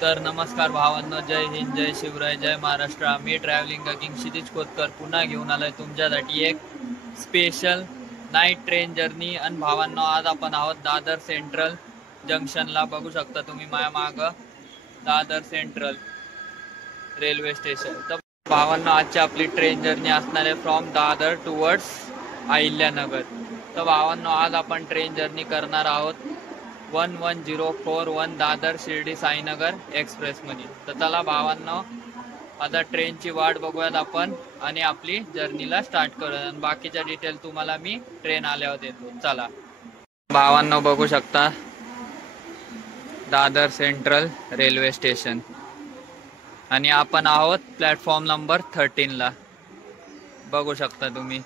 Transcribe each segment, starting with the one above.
तर नमस्कार भावांनो, जय हिंद, जय शिवराय, जय महाराष्ट्र. मी ट्रॅव्हलिंग किंग क्षितिज कोतकर पुन्हा घेऊन आलोय तुमच्यासाठी एक स्पेशल नाईट ट्रेन जर्नी. आणि भावांनो, आज आपण आहोत दादर सेंट्रल जंक्शनला. बघू शकता तुम्ही माझ्या मागं दादर सेंट्रल रेल्वे स्टेशन. तर भावांनो, आजची आपली ट्रेन जर्नी असणार आहे फ्रॉम दादर टुवर्ड्स अहिल्यानगर. तर भावांनो, आज आपण ट्रेन जर्नी करणार आहोत 11041 दादर शिर्डी साईनगर एक्सप्रेस मध्ये. तर चला भावांनो, आता ट्रेनची वाट बघूयात आपण आणि आपली जर्नीला स्टार्ट करूया. आणि बाकीच्या डिटेल तुम्हाला मी ट्रेन आल्यावर देतो. चला भावांनो, बघू शकता दादर सेंट्रल रेल्वे स्टेशन आणि आपण आहोत प्लॅटफॉर्म नंबर 13 ला. बघू शकता तुम्ही.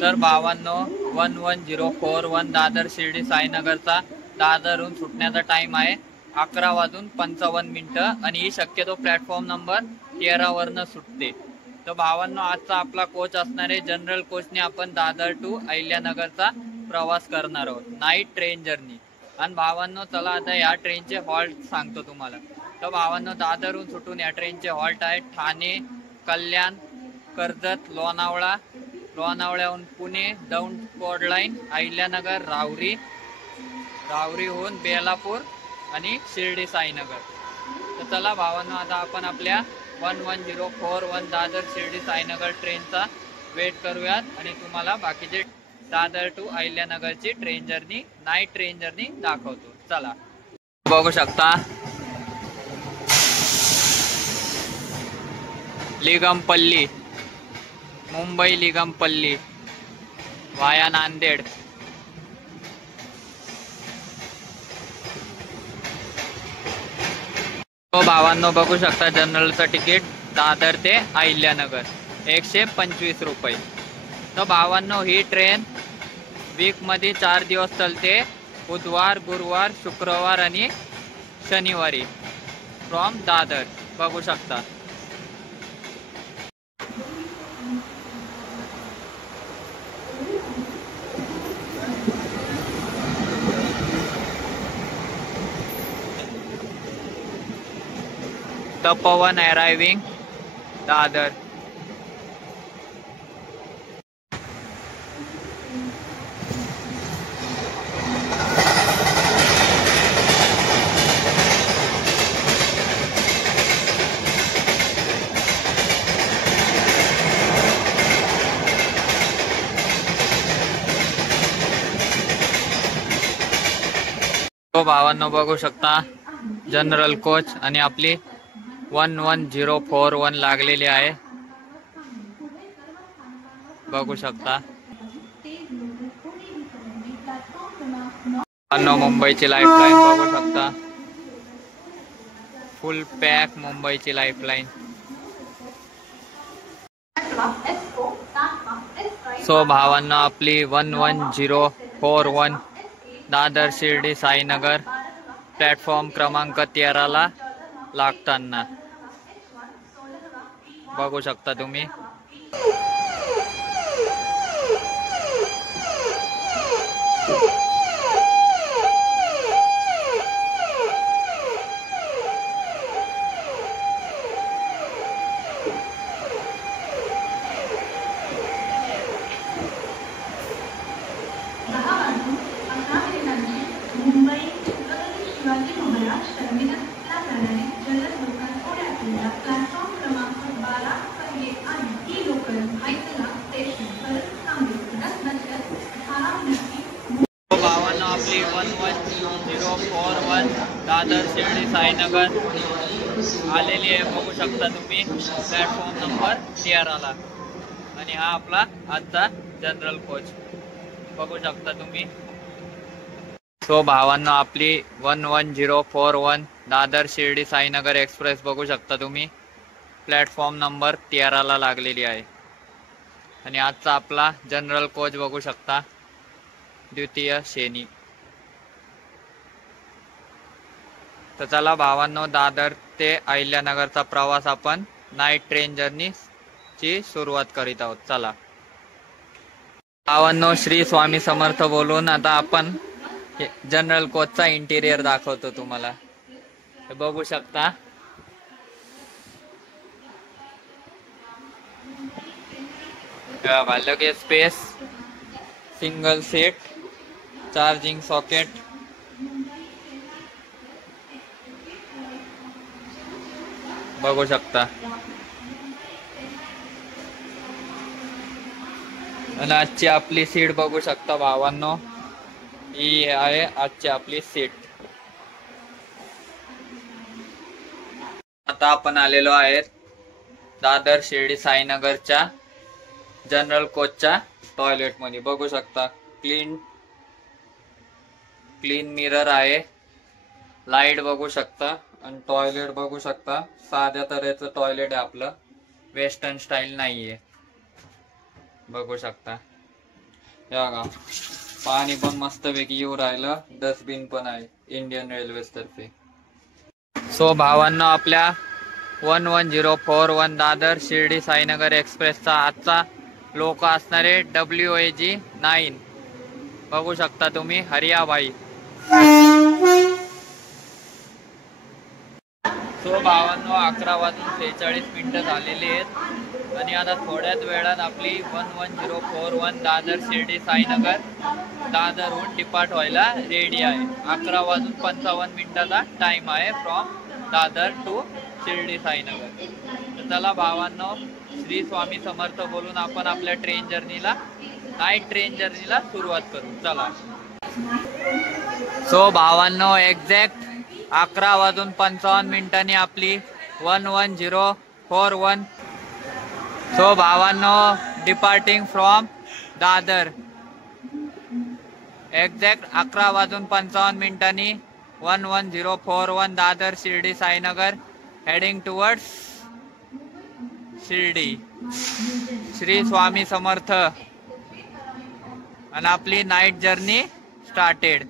तर भावांनो, 11041 दादर शिर्डी साईनगरचा दादरहून सुटण्याचा टाइम आहे 11:55 आणि ही शक्यतो प्लॅटफॉर्म नंबर 13 वरनं सुटते. तर भावांनो, आजचा आपला कोच असणार आहे जनरल कोचने आपण दादर टू अहिल्यानगरचा प्रवास करणार आहोत, नाईट ट्रेन जर्नी. आणि भावांनो, चला आता या ट्रेनचे हॉल्ट सांगतो तुम्हाला. तर भावांनो, दादरहून सुटून या ट्रेनचे हॉल्ट आहेत ठाणे, कल्याण, कर्जत, लोणावळा, लोणावळ्याहून पुणे, दौंड कोड लाईन, अहिल्यानगर, राहुरी, राहुरीहून बेलापूर आणि शिर्डी साईनगर. तर चला भावांनो, आता आपण आपल्या 11041 दादर शिर्डी साईनगर ट्रेनचा वेट करूयात आणि तुम्हाला बाकीचे दादर टू अहिल्यानगरची train journey, night train journey दाखवतो. चला बघू शकता लिगमपल्ली, मुंबई लिगमपल्ली वाया नांदेड. तो भावांनो, बघू शकता जनरलचं तिकीट दादर ते अहिल्यानगर 125 रुपये. तर भावांनो, ही ट्रेन वीकमध्ये 4 दिवस चालते, बुधवार, गुरुवार, शुक्रवार आणि शनिवारी फ्रॉम दादर. बघू शकता. तपोवन अरायव्हिंग दादर. तो भावांनो, बघू शकता जनरल कोच आणि आपली 11041 लागलेली आहे. बघू शकता. मुंबईची लाईफलाईन बघू शकता, फुल पॅक मुंबईची लाईफलाईन. सो भावांनो, आपली 11041 दादर शिर्डी साईनगर प्लॅटफॉर्म क्रमांक 13 ला लागताना बघू शकता तुम्ही. आपली 11041 दादर शिर्डी साईनगर आलेली आहे. बघू शकता तुम्ही प्लॅटफॉर्म नंबर 13 ला. आणि हा आपला आजचा जनरल कोच बघू शकता तुम्ही. सो भावांनो, आपली 11041 दादर शिर्डी साईनगर एक्सप्रेस बघू शकता तुम्ही प्लॅटफॉर्म नंबर 13 ला लागलेली आहे. आणि आजचा आपला जनरल कोच बघू शकता, द्वितीय श्रेणी. तर चला भावांनो, दादर ते अहिल्यानगरचा प्रवास आपण नाईट ट्रेन जर्नी ची सुरुवात करीत आहोत. चला भावांनो, श्री स्वामी समर्थ बोलून आता आपण जनरल कोचचा इंटिरियर दाखवतो तुम्हाला. हे बघू शकता. लगे space, single seat, charging socket, बघू शकता. आणि आजची आपली सीट बघू शकता भावांनो, ही आहे आजची आपली सीट. आता आपण आलेलो आहेत दादर शिर्डी साईनगरच्या जनरल कोचच्या टॉयलेट मध्ये. बघू शकता क्लीन मिरर आहे, लाईट बघू शकता आणि टॉयलेट बघू शकता. साध्या तऱ्हेचं टॉयलेट आहे आपलं, वेस्टर्न स्टाईल नाहीये. बघू शकता. बघा पाणी पण मस्तपैकी येऊ राहिलं, डस्टबिन पण आहे इंडियन रेल्वेज तर्फे. सो भावांनो, आपल्या 11041 दादर शिर्डी साईनगर एक्सप्रेसचा आजचा लोक असणारे WAG 9 बघू शकता तुम्ही, हरियाबाई. सो भावांनो, 11:46 झालेली आहेत आणि आता थोड्याच वेळात आपली 11041 दादर शिर्डी साईनगर दादरहून डिपार्ट व्हायला रेडी आहे. 11:55 टाइम आहे फ्रॉम दादर टू शिर्डी साईनगर. तर चला भावांनो, श्री स्वामी समर्थ बोलून आपण आपल्या ट्रेन जर्नीला, नाईट ट्रेन जर्नीला सुरुवात करू. चला. सो भावांनो, एक्झॅक्ट 11:55 आपली 11041. सो भावांनो, departing from Dadar exact 11:55 11041 Dadar Shirdi Sainagar, heading towards Shirdi. Shri Swami Samarth. आणि आपली night journey started.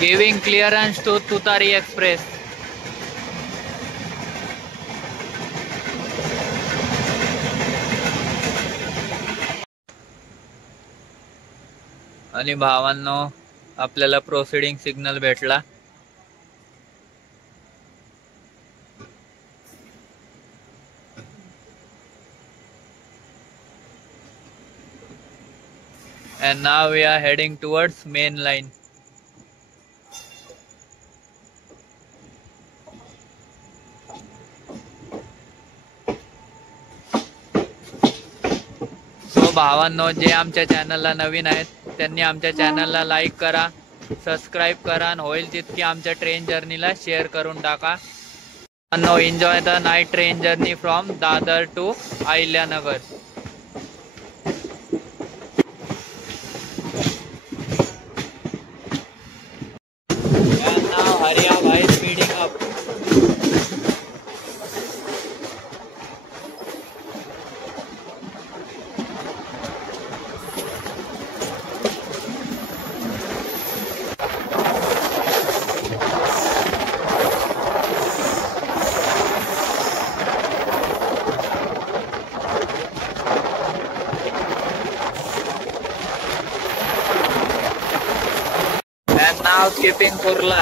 Giving clearance to Tutari Express. आणि भावांनो, आपल्याला प्रोसिडिंग सिग्नल भेटला. And now we are heading towards main line. भावांनो, जे आमच्या चॅनलला नवीन आहेत त्यांनी आमच्या चॅनलला लाईक करा, सबस्क्राईब करा आणि होईल तितकी आमच्या ट्रेन जर्नीला शेअर करून टाका. Enjoy the night train journey from Dadar to Ahilyanagar. हरियाबाई speeding up. Now skipping Kurla.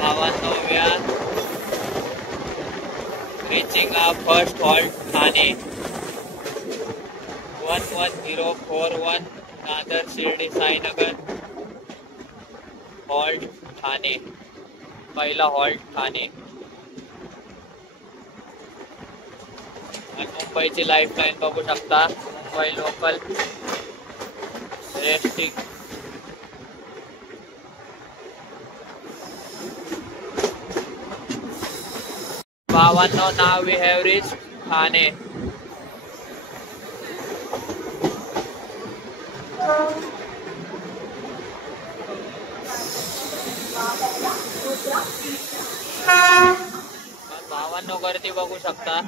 भावांनो, we are reaching our first halt, Thane 11041, Nadar Shirdi Sainagar, halt Thane, पहिला हॉल्ट ठाणे. आणि मुंबईची लाईफलाईन बघू शकता. Mumbai local resting. भावांनो, now we have reach Thane. भावांनो, गर्दी बघू शकता.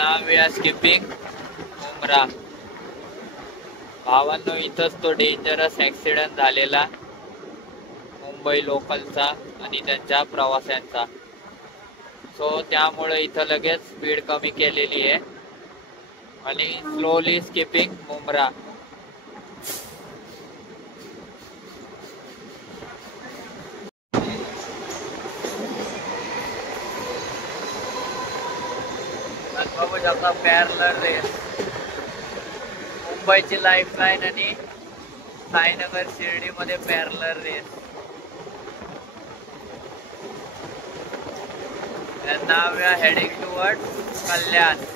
Now we are skipping उमरा. भावांनो, इथंच तो डेंजरस ऍक्सिडेंट झालेला मुंबई लोकलचा आणि त्यांच्या प्रवाशांचा. सो त्यामुळे इथं लगेच स्पीड कमी केलेली आहे आणि स्लोली स्किपिंग उमरा. बघू शकता पॅरलर रेस. मुंबईची लाईफलाईन आणि साईनगर शिर्डी मध्ये parallel race. And now we are heading towards Kalyan.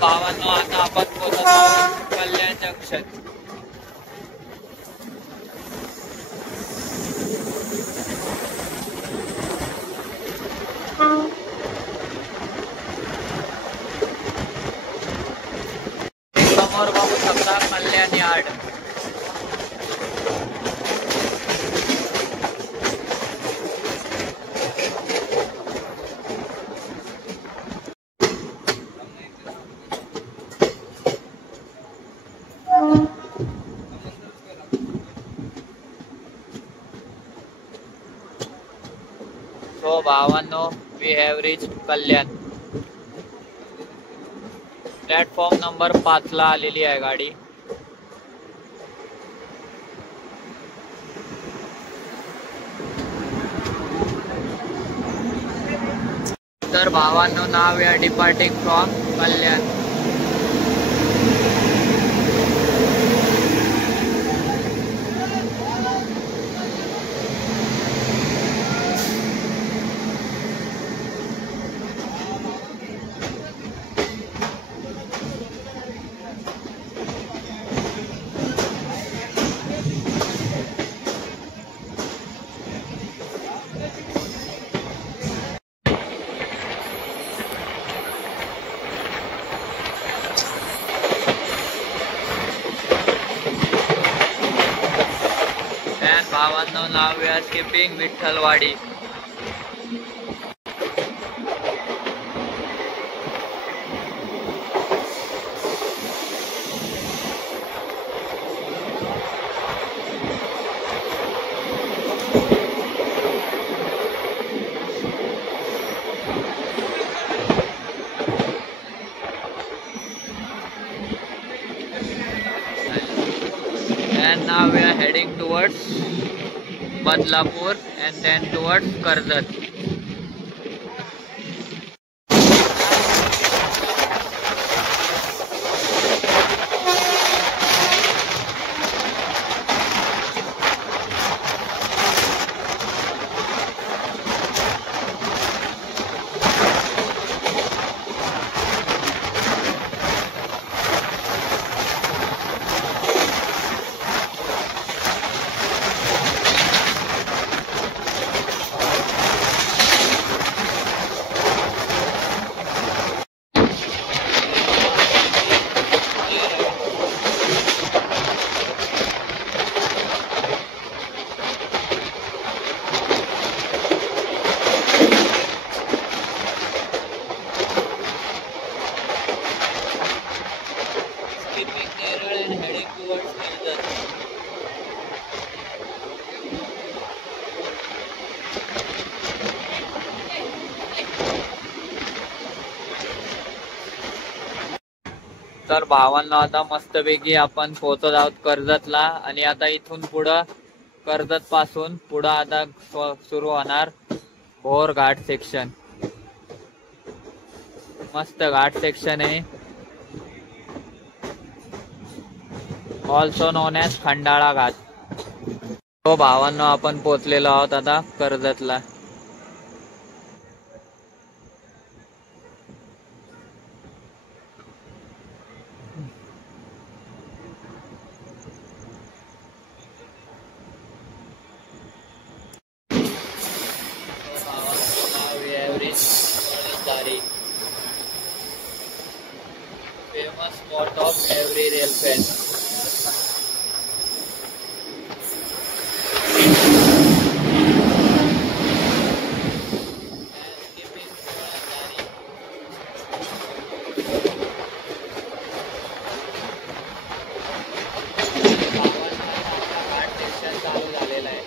भावांनो, आता आपण पोहोचत आहोत कल्याण जंक्शन. समोर बघू शकता कल्याण यार्ड. So भावांनो, we have reach Kalyan. Platform number 5 ला आलेली आहे गाडी. तर भावांनो, now we are departing from Kalyan. भावांनो, now we are skipping Vithalwadi. And now we are heading towards Badlapur and then towards Karjat. Skipping Nerul and heading towards Karjat. तर भावांना आता मस्तपैकी आपण पोहोचत आहोत कर्जतला आणि आता इथून पुढं कर्जत पासून पुढं आता सुरू होणार भोर घाट सेक्शन. मस्त घाट सेक्शन आहे, ऑल्सो नोन एज खंडाळा घाट. हो भावांनो, आपण पोहोचलेलो आहोत आता कर्जतला. Famous spot of every rail fan. चालू झालेला आहे.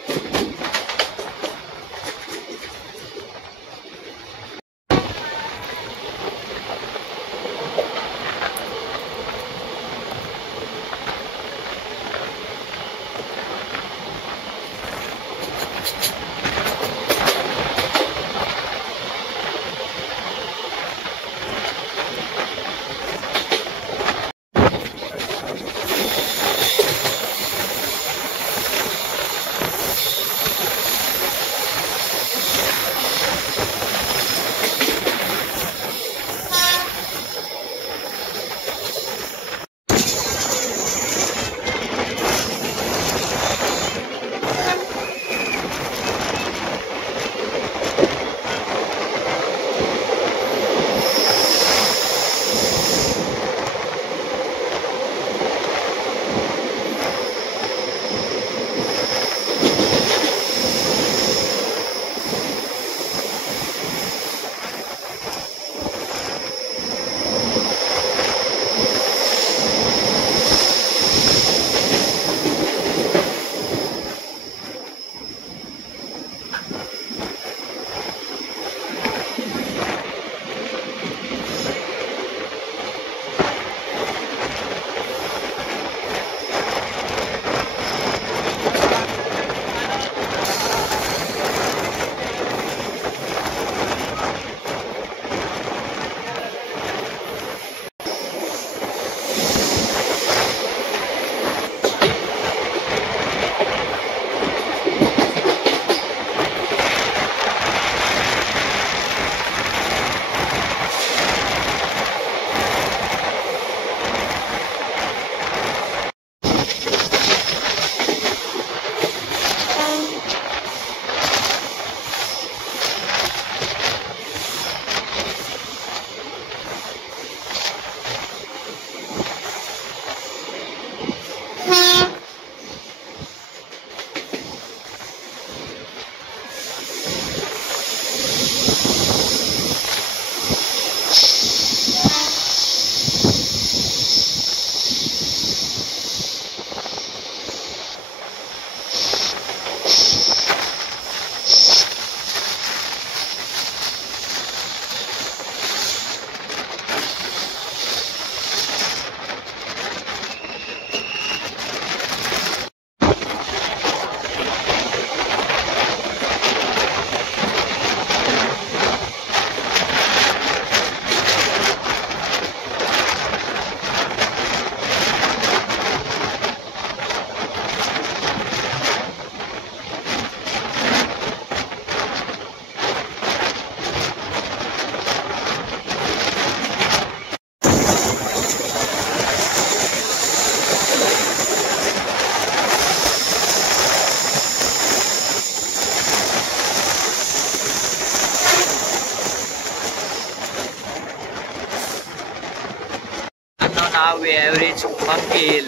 have reached Monkey Hill,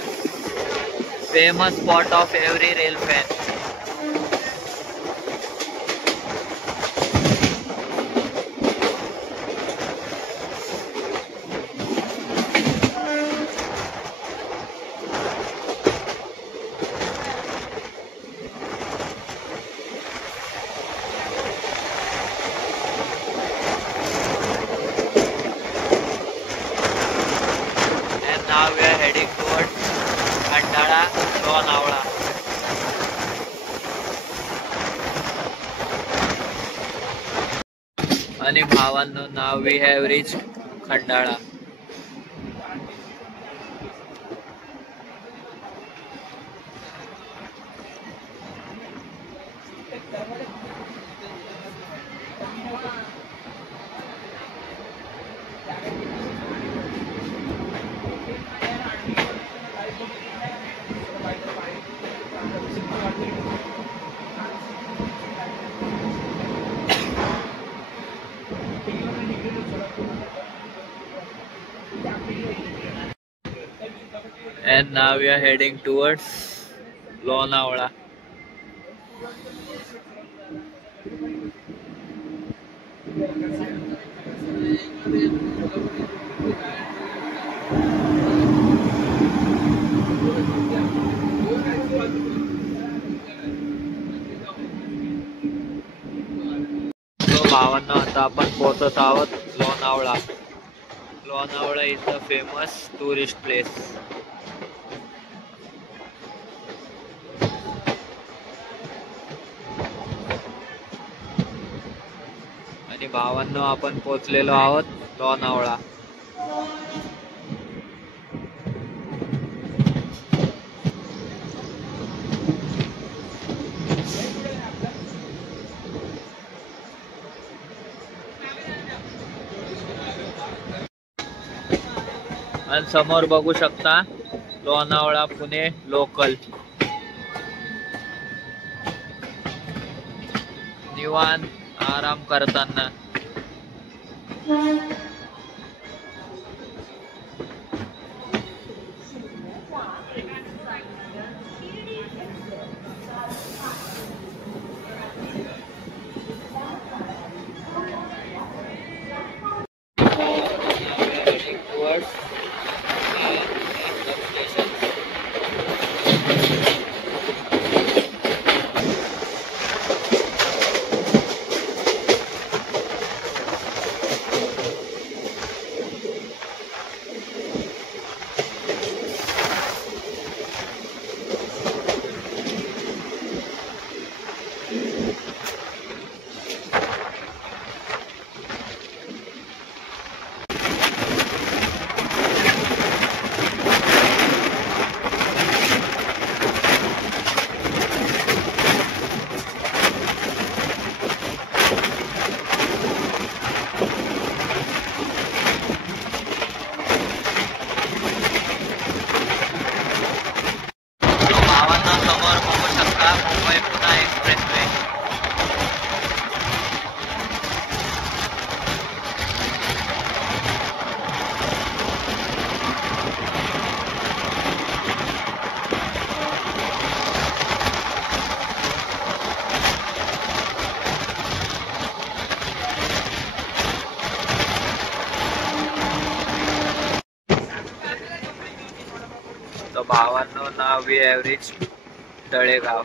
famous spot of every rail fan. And now we are heading towards Khandala, Lonavala. आणि भावांनो, now we have reached Khandala. And now we are heading towards Lonavala. So भावांना, आता आपण पोहोचत आहोत Lonavala. Lonavala is a famous tourist place. आणि भावांनो, आपण पोहोचलेलो आहोत लोणावळा. आणि समोर बघू शकता लोणावळा पुणे लोकल. निवांत आराम करताना. So भावांनो, now we have reached Talegaon.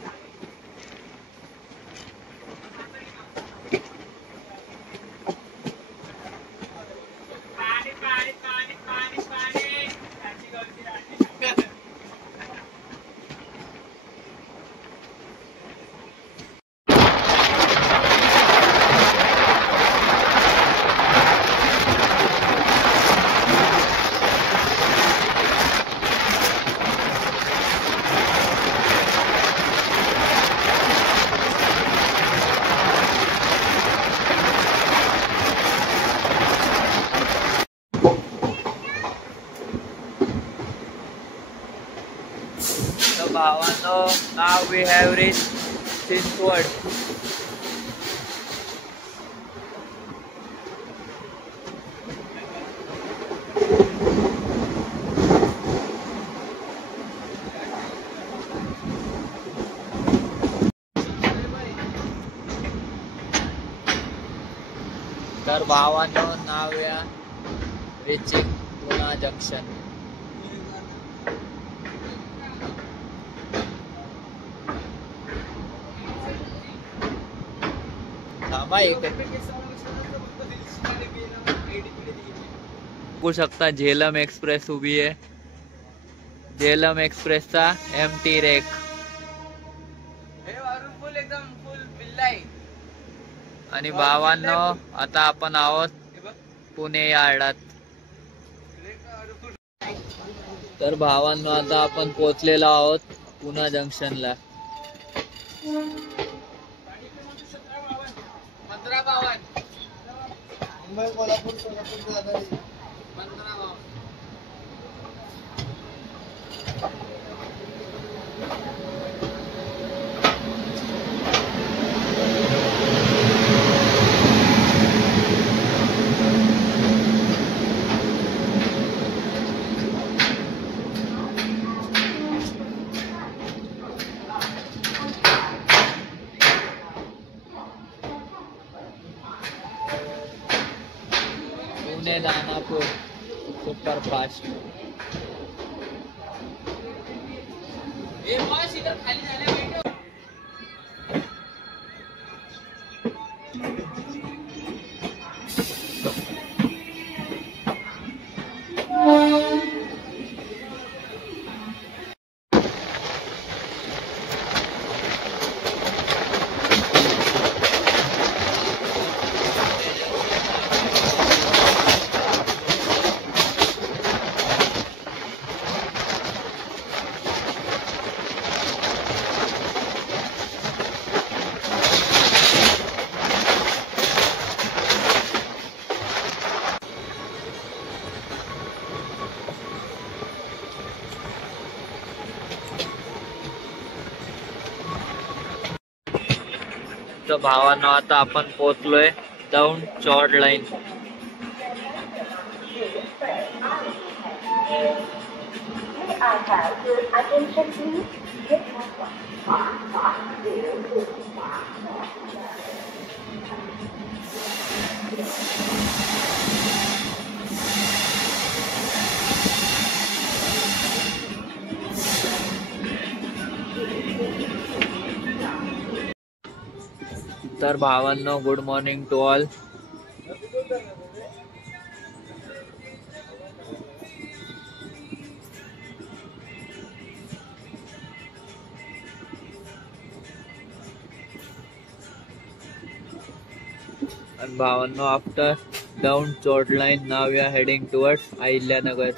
So भावांनो, now we have reached Chichwad. तर भावानं नाव्या रिचिंग पुणा जंक्शन. बघू शकता झेलम एक्सप्रेस उभी आहे. झेलम एक्सप्रेसचा MT रेक. आणि भावांनो आता आपण आहोत पुणे यार्डात. तर भावांनो आता आपण पोहोचलेलो आहोत पुणा जंक्शनला. मुंबई कोल्हापूर सोलापूर पुणे दानापूर सुपरफास्ट. तर भावांनो आता आपण पोहोचलोय दौंड चौड लाईन. तर भावांनो good morning to all. And भावांनो after down Chord line now we are heading towards Ahilyanagar.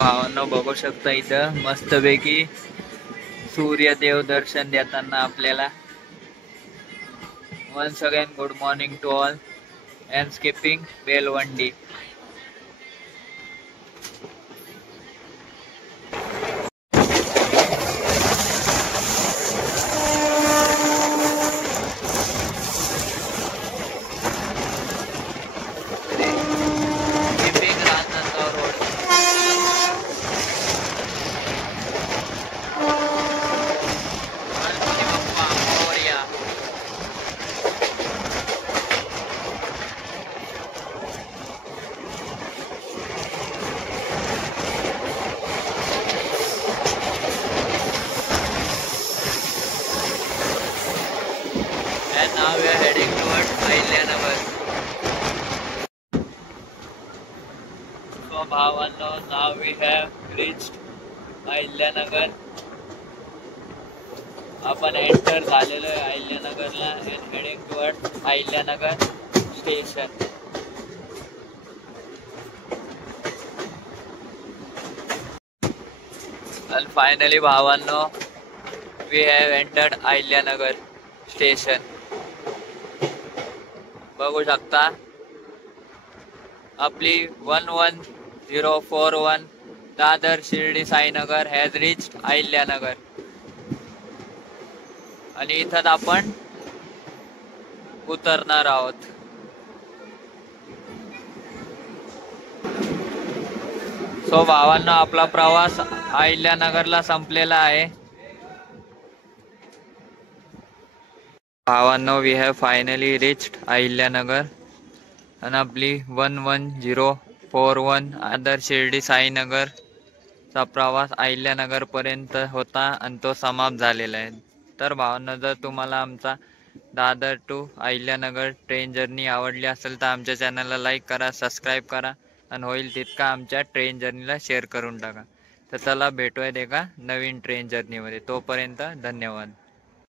भावांनो बघू शकता इथं मस्तपैकी सूर्यदेव दर्शन देताना आपल्याला. Once again good morning to all and skipping Belwandi. Ahilyanagar. So भावांनो, now we have reached Ahilyanagar. आपण एंटर झालेलो आहे अहिल्यानगरला and heading towards Ahilyanagar station. And finally भावांनो, we have entered Ahilyanagar station. बघू शकता आपली 11041 दादर शिर्डी साईनगर हॅज रिच्ड अहिल्यानगर. आणि इथं आपण उतरणार आहोत. सो भावांनो, आपला प्रवास अहिल्यानगरला संपलेला आहे. भावांनो, we have finally reached Ahilyanagar. आणि आपली 11041 दादर शिर्डी साईनगर चा प्रवास अहिल्यानगर पर्यंत होता आणि तो समाप्त झालेला आहे. तर भावांनो, जर तुम्हाला आमचा Dadar to Ahilyanagar train journey आवडली असेल तर आमच्या चॅनलला लाईक करा, सबस्क्राईब करा आणि होईल तितका आमच्या ट्रेन जर्नीला शेअर करून टाका. तर चला भेटूयात एका नवीन ट्रेन जर्नीमध्ये. तोपर्यंत धन्यवाद.